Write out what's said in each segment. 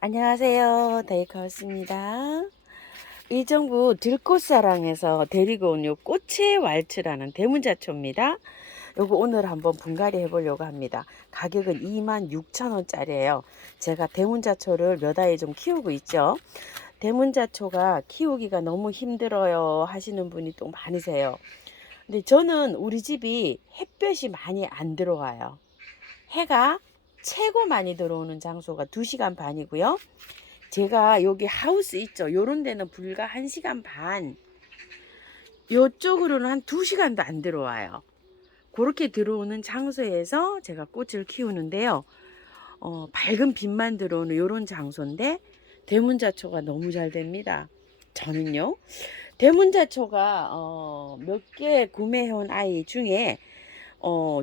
안녕하세요. 데이카우스입니다. 이 정부 들꽃사랑에서 데리고 온 요 꽃의 왈츠라는 대문자초입니다. 요거 오늘 한번 분갈이 해보려고 합니다. 가격은 26,000원짜리예요. 제가 대문자초를 몇 아이 좀 키우고 있죠. 대문자초가 키우기가 너무 힘들어요 하시는 분이 또 많으세요. 근데 저는 우리 집이 햇볕이 많이 안 들어와요. 해가 최고 많이 들어오는 장소가 2시간 반이고요. 제가 여기 하우스 있죠. 요런 데는 불과 1시간 반. 요쪽으로는 한 2시간도 안 들어와요. 그렇게 들어오는 장소에서 제가 꽃을 키우는데요. 밝은 빛만 들어오는 요런 장소인데 대문자초가 너무 잘 됩니다. 저는요. 대문자초가 몇 개 구매해온 아이 중에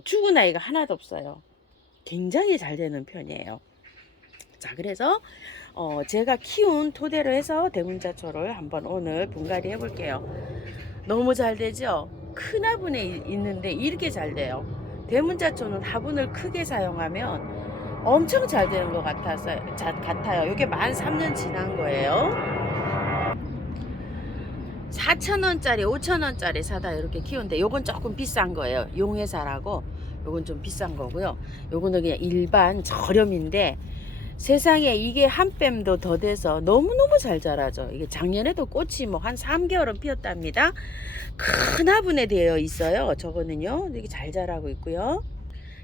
죽은 아이가 하나도 없어요. 굉장히 잘 되는 편이에요. 자, 그래서 제가 키운 토대로 해서 대문자초를 한번 오늘 분갈이 해볼게요. 너무 잘 되죠? 큰 화분에 있는데 이렇게 잘 돼요. 대문자초는 화분을 크게 사용하면 엄청 잘 되는 것 같아요. 이게 만 3년 지난 거예요. 4,000원짜리 5,000원짜리 사다 이렇게 키우는데 요건 조금 비싼 거예요. 용회사라고. 요건 좀 비싼 거고요. 요거는 그냥 일반 저렴인데 세상에 이게 한 뺨도 더 돼서 너무너무 잘 자라죠. 이게 작년에도 꽃이 뭐 한 3개월은 피었답니다. 큰 화분에 되어 있어요. 저거는요. 되게 잘 자라고 있고요.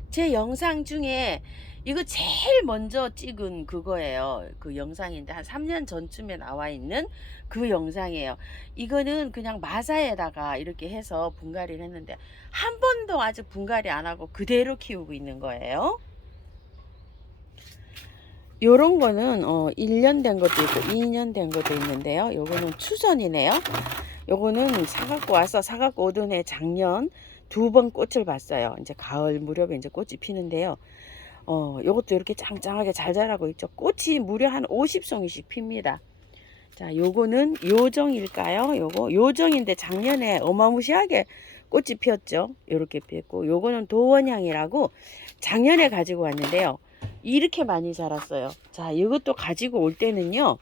제 영상 중에 이거 제일 먼저 찍은 그거예요. 그 영상인데 한 3년 전쯤에 나와 있는 그 영상이에요. 이거는 그냥 마사에다가 이렇게 해서 분갈이를 했는데 한 번도 아직 분갈이 안 하고 그대로 키우고 있는 거예요. 요런 거는 1년 된 것도 있고 2년 된 것도 있는데요. 요거는 추선이네요. 요거는 사갖고 오던 해 작년 2번 꽃을 봤어요. 이제 가을 무렵에 이제 꽃이 피는데요. 요것도 이렇게 짱짱하게 잘 자라고 있죠. 꽃이 무려 한 50송이씩 핍니다. 자, 요거는 요정일까요? 요거 요정인데 작년에 어마무시하게 꽃이 피었죠. 요렇게 피었고, 요거는 도원향이라고 작년에 가지고 왔는데요. 이렇게 많이 자랐어요. 자, 이것도 가지고 올 때는요,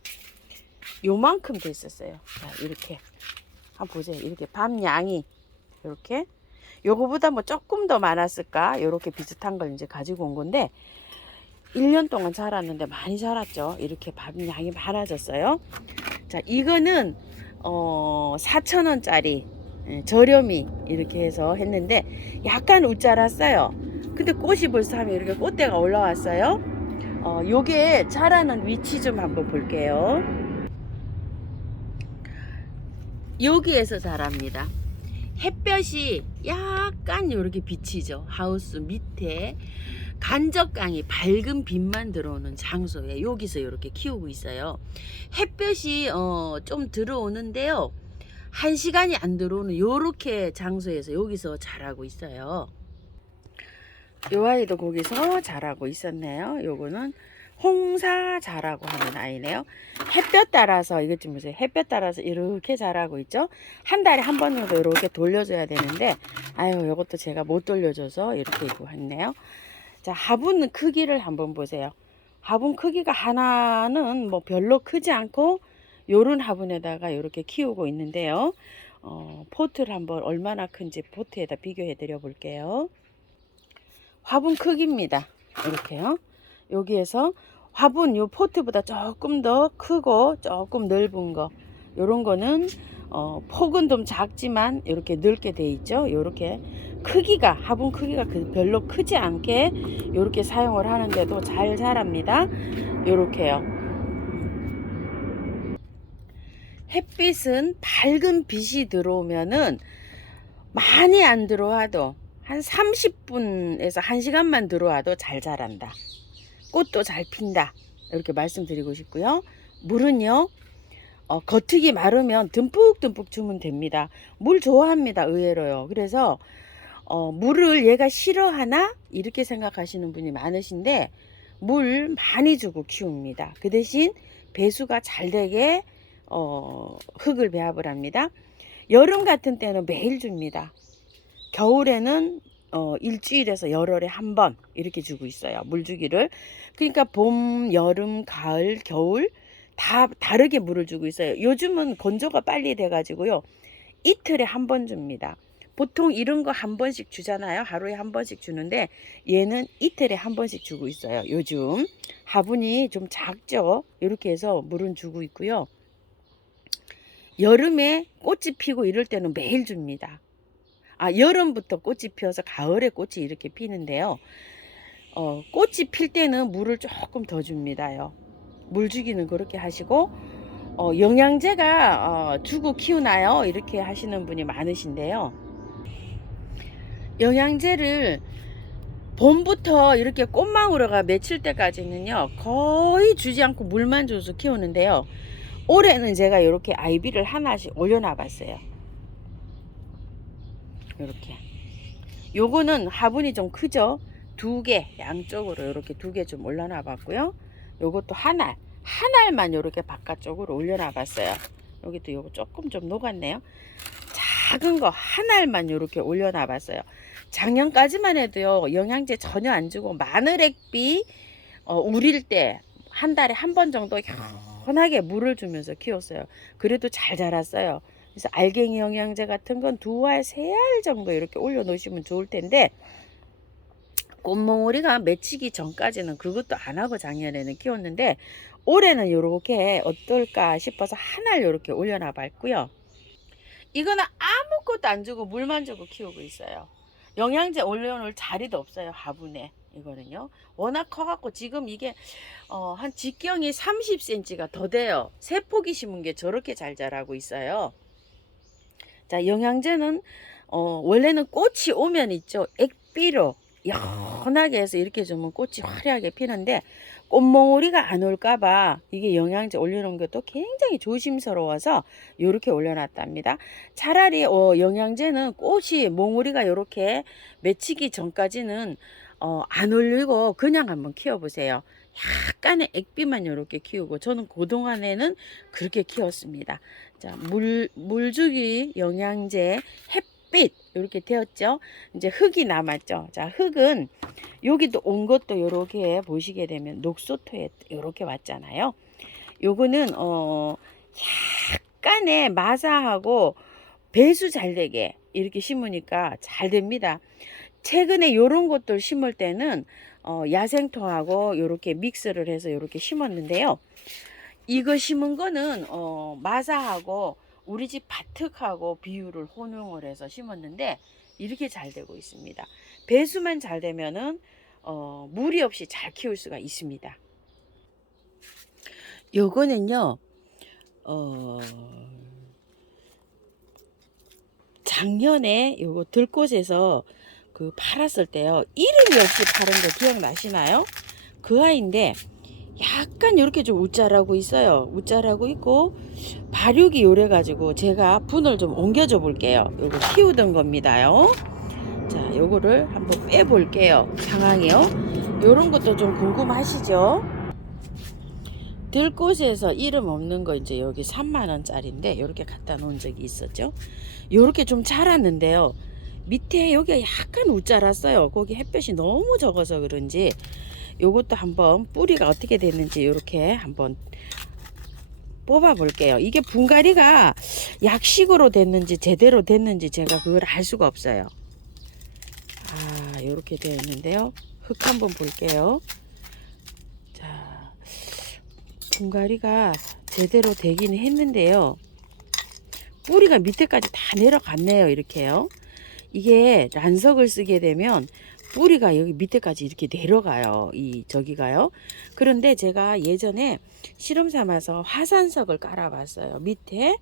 요만큼 됐었어요. 자, 이렇게 한번 보세요. 이렇게 밤양이 이렇게, 요거보다 뭐 조금 더 많았을까? 요렇게 비슷한 걸 이제 가지고 온 건데 1년 동안 자랐는데 많이 자랐죠. 이렇게 밤양이 많아졌어요. 자, 이거는 4,000원짜리 저렴이 이렇게 해서 했는데 약간 웃자랐어요. 근데 꽃이 벌써 하면 이렇게 꽃대가 올라왔어요. 요게 자라는 위치 좀 한번 볼게요. 여기에서 자랍니다. 햇볕이 약간 이렇게 비치죠. 하우스 밑에 간접강이 밝은 빛만 들어오는 장소에 여기서 이렇게 키우고 있어요. 햇볕이 좀 들어오는데요. 1시간이 안 들어오는 요렇게 장소에서 여기서 자라고 있어요. 요 아이도 거기서 자라고 있었네요. 요거는 홍사자라고 하는 아이네요. 햇볕 따라서 이것 좀 보세요. 햇볕 따라서 이렇게 자라고 있죠. 한 달에 한 번 정도 이렇게 돌려줘야 되는데 아유, 요것도 제가 못 돌려줘서 이렇게 있고 했네요. 자, 화분 크기를 한번 보세요. 화분 크기가 하나는 뭐 별로 크지 않고 요런 화분에다가 이렇게 키우고 있는데요. 포트를 한번 얼마나 큰지 포트에다 비교해 드려 볼게요. 화분 크기입니다. 이렇게요. 여기에서 화분 요 포트보다 조금 더 크고 조금 넓은 거, 요런 거는 폭은 좀 작지만 이렇게 넓게 돼 있죠. 요렇게 크기가, 화분 크기가 별로 크지 않게 요렇게 사용을 하는데도 잘 자랍니다. 요렇게요. 햇빛은 밝은 빛이 들어오면은 많이 안 들어와도 한 30분에서 1시간만 들어와도 잘 자란다. 꽃도 잘 핀다. 이렇게 말씀드리고 싶고요. 물은요, 겉흙이 마르면 듬뿍듬뿍 주면 됩니다. 물 좋아합니다. 의외로요. 그래서 물을 얘가 싫어하나? 이렇게 생각하시는 분이 많으신데 물 많이 주고 키웁니다. 그 대신 배수가 잘 되게 흙을 배합을 합니다. 여름 같은 때는 매일 줍니다. 겨울에는 일주일에서 열흘에 한 번 이렇게 주고 있어요. 물주기를. 그러니까 봄, 여름, 가을, 겨울 다 다르게 물을 주고 있어요. 요즘은 건조가 빨리 돼가지고요. 이틀에 한 번 줍니다. 보통 이런 거 한 번씩 주잖아요. 하루에 한 번씩 주는데 얘는 이틀에 한 번씩 주고 있어요. 요즘 화분이 좀 작죠. 이렇게 해서 물은 주고 있고요. 여름에 꽃이 피고 이럴 때는 매일 줍니다. 여름부터 꽃이 피어서 가을에 꽃이 이렇게 피는데요. 꽃이 필 때는 물을 조금 더 줍니다요. 물 주기는 그렇게 하시고, 영양제가 주고 키우나요? 이렇게 하시는 분이 많으신데요. 영양제를 봄부터 이렇게 꽃망울어가 맺힐 때까지는요, 거의 주지 않고 물만 줘서 키우는데요. 올해는 제가 이렇게 아이비를 하나씩 올려놔 봤어요. 이렇게. 요거는 화분이 좀 크죠? 두 개, 양쪽으로 이렇게 두 개 좀 올려놔 봤고요. 요것도 한 알만 이렇게 바깥쪽으로 올려놔 봤어요. 여기도 요거 조금 좀 녹았네요. 작은 거 한 알만 이렇게 올려놔 봤어요. 작년까지만 해도요, 영양제 전혀 안 주고 마늘액비 우릴 때 한 달에 한 번 정도 편하게 물을 주면서 키웠어요. 그래도 잘 자랐어요. 그래서 알갱이 영양제 같은 건 2알, 3알 정도 이렇게 올려 놓으시면 좋을 텐데, 꽃몽오리가 맺히기 전까지는 그것도 안 하고 작년에는 키웠는데, 올해는 이렇게 어떨까 싶어서 한 알 이렇게 올려놔 봤고요. 이거는 아무것도 안 주고 물만 주고 키우고 있어요. 영양제 올려놓을 자리도 없어요. 화분에. 이거는요. 워낙 커갖고 지금 이게 한 직경이 30cm가 더 돼요. 세 포기 심은 게 저렇게 잘 자라고 있어요. 자, 영양제는 원래는 꽃이 오면 있죠. 액비로 연하게 해서 이렇게 주면 꽃이 화려하게 피는데, 꽃몽오리가 안 올까봐 이게 영양제 올려놓은 것도 굉장히 조심스러워서 이렇게 올려놨답니다. 차라리 영양제는 꽃이 몽오리가 이렇게 맺히기 전까지는 안 올리고 그냥 한번 키워보세요. 약간의 액비만 이렇게 키우고, 저는 그동안에는 그렇게 키웠습니다. 자, 물주기 영양제 햇빛 이렇게 되었죠. 이제 흙이 남았죠. 자, 흙은 여기도 온 것도 이렇게 보시게 되면 녹소토에 이렇게 왔잖아요. 요거는 약간의 마사하고 배수 잘 되게 이렇게 심으니까 잘 됩니다. 최근에 요런 것들 심을 때는 야생토하고 이렇게 믹스를 해서 이렇게 심었는데요. 이거 심은 거는 마사하고 우리 집 바특하고 비율을 혼용을 해서 심었는데 이렇게 잘 되고 있습니다. 배수만 잘 되면은 무리 없이 잘 키울 수가 있습니다. 요거는요, 작년에 요거 들꽃에서 그 팔았을 때요, 이름이 없이 파는 거 기억나시나요? 그 아이인데 약간 이렇게 좀 웃자라고 있어요. 웃자라고 있고 발육이 요래 가지고 제가 분을 좀 옮겨줘 볼게요. 요거 키우던 겁니다요. 자, 요거를 한번 빼 볼게요. 상황이요. 요런 것도 좀 궁금하시죠? 들꽃에서 이름 없는 거 이제 여기 3만원짜리인데 요렇게 갖다 놓은 적이 있었죠. 요렇게 좀 자랐는데요, 밑에 여기가 약간 웃자랐어요. 거기 햇볕이 너무 적어서 그런지. 요것도 한번 뿌리가 어떻게 됐는지 이렇게 한번 뽑아 볼게요. 이게 분갈이가 약식으로 됐는지 제대로 됐는지 제가 그걸 알 수가 없어요. 이렇게 되어 있는데요. 흙 한번 볼게요. 자, 분갈이가 제대로 되긴 했는데요, 뿌리가 밑에까지 다 내려갔네요. 이렇게요. 이게 란석을 쓰게 되면 뿌리가 여기 밑에까지 이렇게 내려가요. 저기가요. 그런데 제가 예전에 실험 삼아서 화산석을 깔아봤어요. 밑에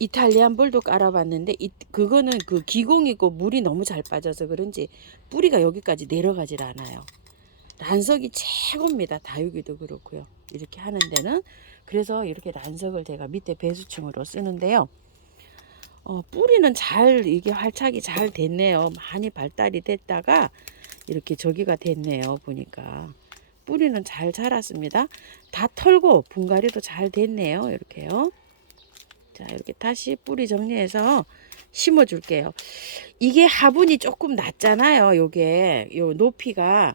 이탈리안 불도 깔아봤는데 그거는 그 기공이고 물이 너무 잘 빠져서 그런지 뿌리가 여기까지 내려가질 않아요. 란석이 최고입니다. 다육이도 그렇고요. 이렇게 하는 데는. 그래서 이렇게 란석을 제가 밑에 배수층으로 쓰는데요. 뿌리는 이게 활착이 잘 됐네요. 많이 발달이 됐다가 이렇게 저기가 됐네요. 보니까 뿌리는 잘 자랐습니다. 다 털고 분갈이도 잘 됐네요. 이렇게요. 자, 이렇게 다시 뿌리 정리해서 심어 줄게요. 이게 화분이 조금 낮잖아요. 요게 요 높이가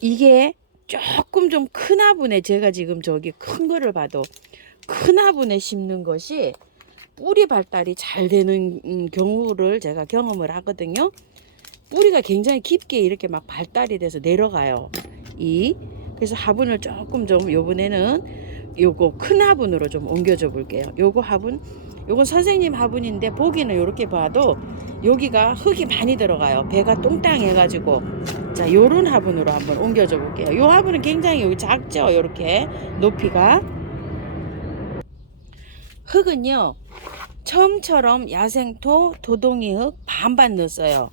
이게 조금 좀 큰 화분에 제가 지금 저기 큰 거를 봐도 큰 화분에 심는 것이 뿌리 발달이 잘 되는 경우를 제가 경험을 하거든요. 뿌리가 굉장히 깊게 이렇게 막 발달이 돼서 내려가요. 그래서 화분을 조금 좀 요번에는 요거 큰 화분으로 좀 옮겨줘 볼게요. 요거 화분, 요건 선생님 화분인데 보기는 요렇게 봐도 여기가 흙이 많이 들어가요. 배가 똥땅해 가지고. 자, 요런 화분으로 한번 옮겨줘 볼게요. 요 화분은 굉장히 여기 작죠. 요렇게 높이가. 흙은요, 처음처럼 야생토, 도동이 흙 반반 넣었어요.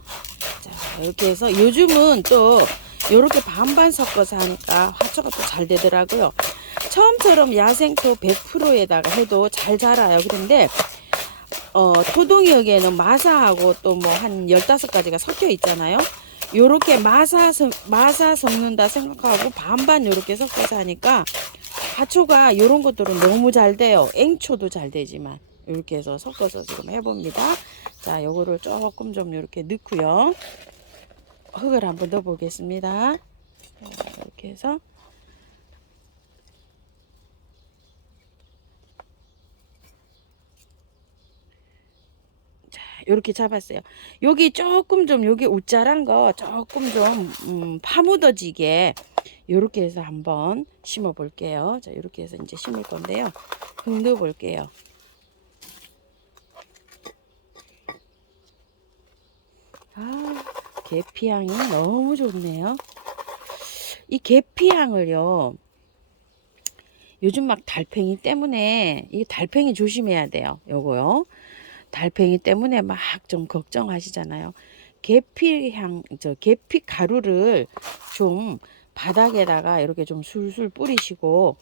자, 이렇게 해서 요즘은 또 이렇게 반반 섞어서 하니까 화초가 또 잘 되더라고요. 처음처럼 야생토 100%에다가 해도 잘 자라요. 그런데 토동이 흙에는 마사하고 또 뭐 한 15가지가 섞여 있잖아요. 요렇게 마사 섞는다 생각하고 반반 요렇게 섞어서 하니까 화초가 요런 것들은 너무 잘 돼요. 앵초도 잘 되지만 이렇게 해서 섞어서 지금 해봅니다. 자, 요거를 조금 좀 이렇게 넣고요. 흙을 한번 넣어 보겠습니다. 이렇게 해서 자, 이렇게 잡았어요. 여기 조금 좀 여기 웃자란 거 조금 좀 파묻어지게 이렇게 해서 한번 심어 볼게요. 자, 이렇게 해서 이제 심을 건데요. 흙 넣어 볼게요. 아, 계피향이 너무 좋네요. 이 계피향을요, 요즘 막 달팽이 때문에, 이게 달팽이 조심해야 돼요. 요거요. 달팽이 때문에 막 좀 걱정하시잖아요. 계피 가루를 좀 바닥에다가 이렇게 좀 술술 뿌리시고,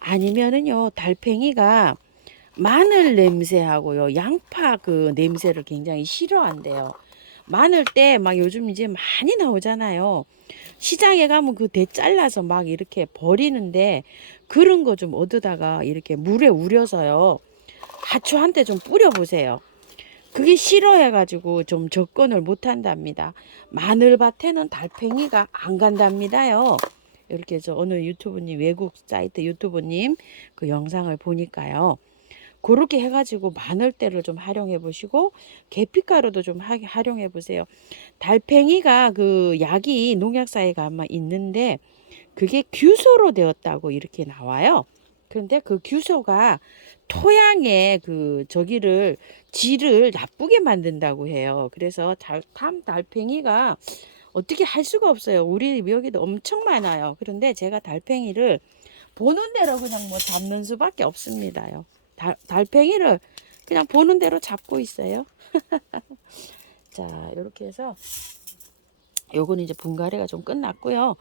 아니면은요, 달팽이가 마늘 냄새하고요, 양파 그 냄새를 굉장히 싫어한대요. 마늘 때 막 요즘 이제 많이 나오잖아요. 시장에 가면 그 대 잘라서 막 이렇게 버리는데 그런 거 좀 얻어다가 이렇게 물에 우려서요. 하초한테 좀 뿌려보세요. 그게 싫어해가지고 좀 접근을 못 한답니다. 마늘밭에는 달팽이가 안 간답니다요. 이렇게 해서 어느 유튜브님, 외국 사이트 유튜브님 그 영상을 보니까요. 그렇게 해가지고 마늘대를 좀 활용해 보시고 계피가루도 좀 활용해 보세요. 달팽이가 그 약이 농약사에 아마 있는데 그게 규소로 되었다고 이렇게 나와요. 그런데 그 규소가 토양의 그 저기를 질을 나쁘게 만든다고 해요. 그래서 달팽이가 어떻게 할 수가 없어요. 우리 여기도 엄청 많아요. 그런데 제가 달팽이를 보는 대로 그냥 뭐 잡는 수밖에 없습니다요. 달팽이를 그냥 보는 대로 잡고 있어요. 자, 이렇게 해서 요거는 이제 분갈이가 좀 끝났고요.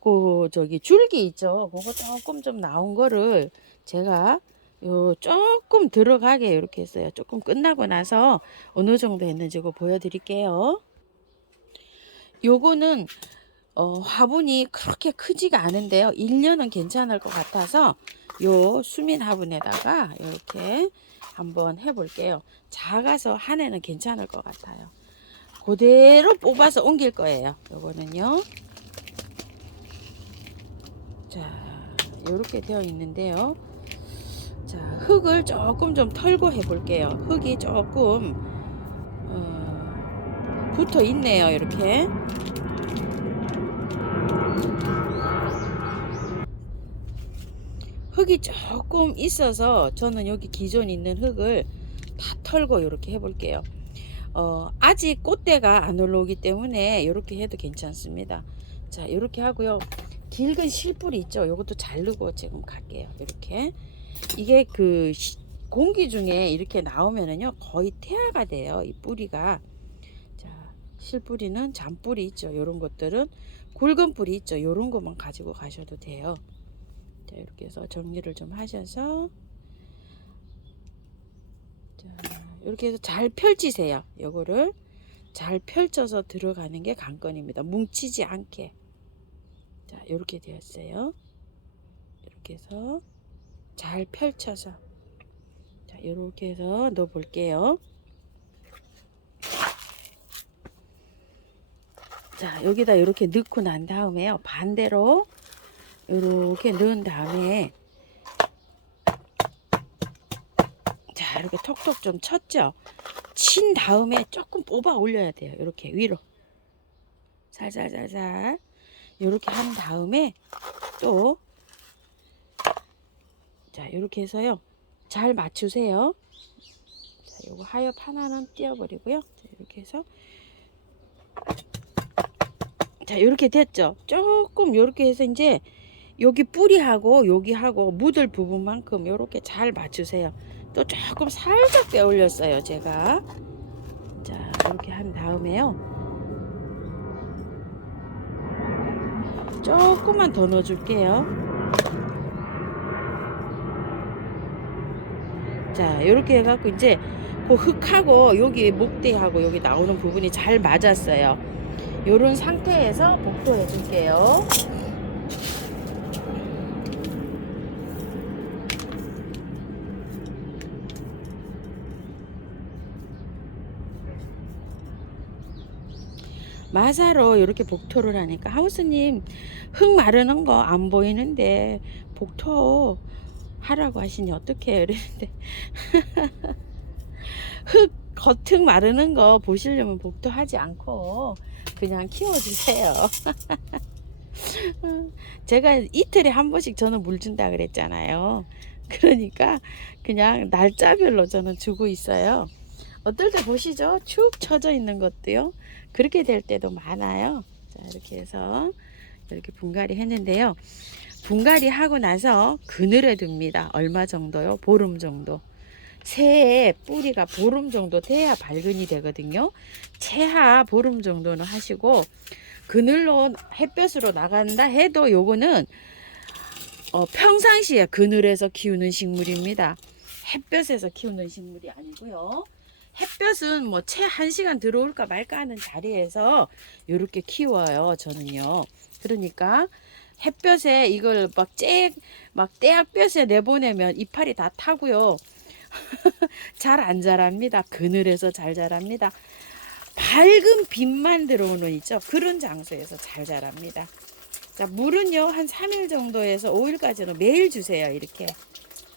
그 저기 줄기 있죠. 그거 조금 좀 나온 거를 제가 요 조금 들어가게 이렇게 했어요. 조금 끝나고 나서 어느 정도 했는지 그거 보여드릴게요. 요거는 화분이 그렇게 크지가 않은데요. 1년은 괜찮을 것 같아서 요 수민 화분에다가 이렇게 한번 해볼게요. 작아서 한 해는 괜찮을 것 같아요. 그대로 뽑아서 옮길 거예요. 요거는요. 자, 이렇게 되어 있는데요. 자, 흙을 조금 좀 털고 해볼게요. 흙이 조금 붙어 있네요. 이렇게. 흙이 조금 있어서 저는 여기 기존 있는 흙을 다 털고 이렇게 해볼게요. 아직 꽃대가 안 올라오기 때문에 이렇게 해도 괜찮습니다. 자, 이렇게 하고요. 길건 실뿌리 있죠. 이것도 자르고 지금 갈게요. 이렇게. 이게 그 공기 중에 이렇게 나오면은요 거의 태아가 돼요. 이 뿌리가. 자, 실뿌리는 잔뿌리 있죠. 이런 것들은 굵은 뿌리 있죠. 이런 것만 가지고 가셔도 돼요. 자, 이렇게 해서 정리를 좀 하셔서 자, 이렇게 해서 잘 펼치세요. 요거를 잘 펼쳐서 들어가는 게 관건입니다. 뭉치지 않게. 자, 이렇게 되었어요. 이렇게 해서 잘 펼쳐서 자, 이렇게 해서 넣어 볼게요. 자, 여기다 이렇게 넣고 난 다음에요. 반대로 이렇게 넣은 다음에 자, 이렇게 톡톡 좀 쳤죠. 친 다음에 조금 뽑아 올려야 돼요. 이렇게 위로 살살살살 이렇게 한 다음에 또 자, 이렇게 해서요. 잘 맞추세요. 자, 요거 하엽 하나는 띄워버리고요. 자, 이렇게 해서 자, 이렇게 됐죠. 조금 이렇게 해서 이제 여기 뿌리하고 여기하고 묻을 부분만큼 이렇게 잘 맞추세요. 또 조금 살짝 빼 올렸어요, 제가. 자, 이렇게 한 다음에요. 조금만 더 넣어줄게요. 자, 이렇게 해갖고 이제 그 흙하고 여기 목대하고 여기 나오는 부분이 잘 맞았어요. 요런 상태에서 복도해 줄게요. 마사로 이렇게 복토를 하니까 하우스님 흙 마르는 거 안 보이는데 복토 하라고 하시니 어떡해요 이랬는데 흙 겉흙 마르는 거 보시려면 복토 하지 않고 그냥 키워주세요. 제가 이틀에 한 번씩 저는 물 준다 그랬잖아요. 그러니까 그냥 날짜별로 저는 주고 있어요. 어떨 때 보시죠. 축 처져 있는 것도요. 그렇게 될 때도 많아요. 자, 이렇게 해서 이렇게 분갈이 했는데요. 분갈이 하고 나서 그늘에 둡니다. 얼마 정도요? 보름 정도. 새에 뿌리가 보름 정도 돼야 발근이 되거든요. 최하 보름 정도는 하시고 그늘로 햇볕으로 나간다 해도 요거는 평상시에 그늘에서 키우는 식물입니다. 햇볕에서 키우는 식물이 아니고요. 햇볕은 뭐 채 1시간 들어올까 말까 하는 자리에서 이렇게 키워요. 저는요. 그러니까 햇볕에 이걸 막 떼약볕에 내보내면 이파리 다 타고요. 잘 안 자랍니다. 그늘에서 잘 자랍니다. 밝은 빛만 들어오는 있죠. 그런 장소에서 잘 자랍니다. 자, 물은요 한 3일 정도에서 5일까지는 매일 주세요. 이렇게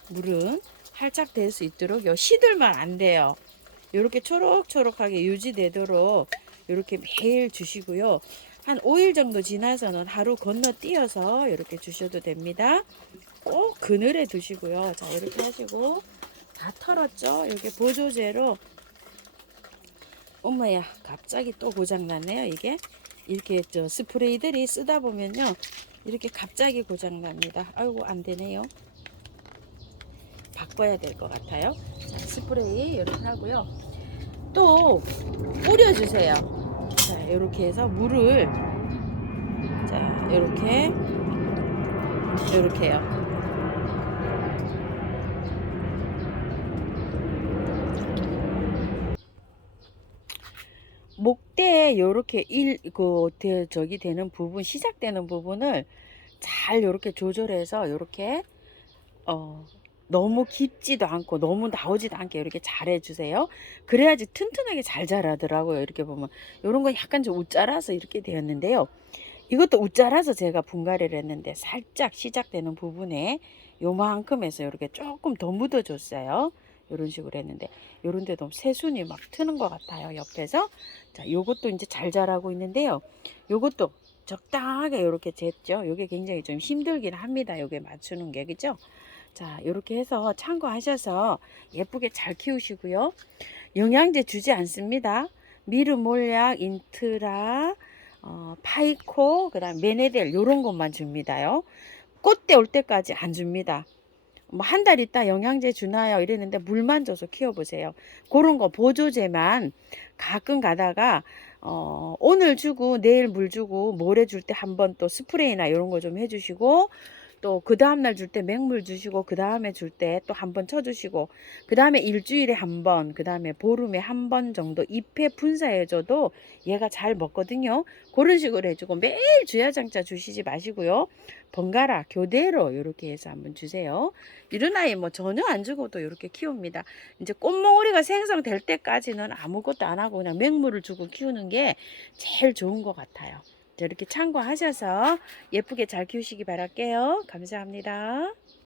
물은 활짝 될 수 있도록 시들면 안 돼요. 이렇게 초록초록하게 유지되도록 이렇게 매일 주시고요. 한 5일 정도 지나서는 하루 건너뛰어서 이렇게 주셔도 됩니다. 꼭 그늘에 두시고요. 자, 이렇게 하시고 다 털었죠. 이렇게 보조제로 엄마야 갑자기 또 고장났네요. 이게 이렇게 스프레이들이 쓰다 보면요 이렇게 갑자기 고장납니다. 아이고 안 되네요. 바꿔야 될 것 같아요. 자, 스프레이 이렇게 하고요. 또 뿌려주세요. 자, 이렇게 해서 물을 자 이렇게요. 목대에 요렇게 저기 되는 부분 시작되는 부분을 잘 요렇게 조절해서 요렇게 너무 깊지도 않고 너무 나오지도 않게 이렇게 잘 해주세요. 그래야지 튼튼하게 잘 자라더라고요. 이렇게 보면 요런 건 약간 좀 웃자라서 이렇게 되었는데요. 이것도 웃자라서 제가 분갈이를 했는데 살짝 시작되는 부분에 요만큼 해서 이렇게 조금 더 묻어줬어요. 이런 식으로 했는데 요런 데도 새순이 막 트는 것 같아요. 옆에서 자, 요것도 이제 잘 자라고 있는데요. 요것도 적당하게 이렇게 쟀죠. 요게 굉장히 좀 힘들긴 합니다. 요게 맞추는 게 그죠? 자, 이렇게 해서 참고하셔서 예쁘게 잘 키우시고요. 영양제 주지 않습니다. 미르몰약, 인트라, 파이코, 그다음 메네델 요런 것만 줍니다요. 꽃대 올 때까지 안 줍니다. 뭐 한 달 있다 영양제 주나요? 이랬는데 물만 줘서 키워보세요. 그런 거 보조제만 가끔 가다가 오늘 주고 내일 물 주고 모레 줄 때 한번 또 스프레이나 이런 거 좀 해주시고 또 그 다음날 줄 때 맹물 주시고 그 다음에 줄 때 또 한 번 쳐주시고 그 다음에 일주일에 한 번, 그 다음에 보름에 한 번 정도 잎에 분사해줘도 얘가 잘 먹거든요. 그런 식으로 해주고 매일 주야장자 주시지 마시고요. 번갈아 교대로 이렇게 해서 한번 주세요. 이런 아이 뭐 전혀 안 주고도 이렇게 키웁니다. 이제 꽃몽오리가 생성될 때까지는 아무것도 안 하고 그냥 맹물을 주고 키우는 게 제일 좋은 것 같아요. 이렇게 참고하셔서 예쁘게 잘 키우시기 바랄게요. 감사합니다.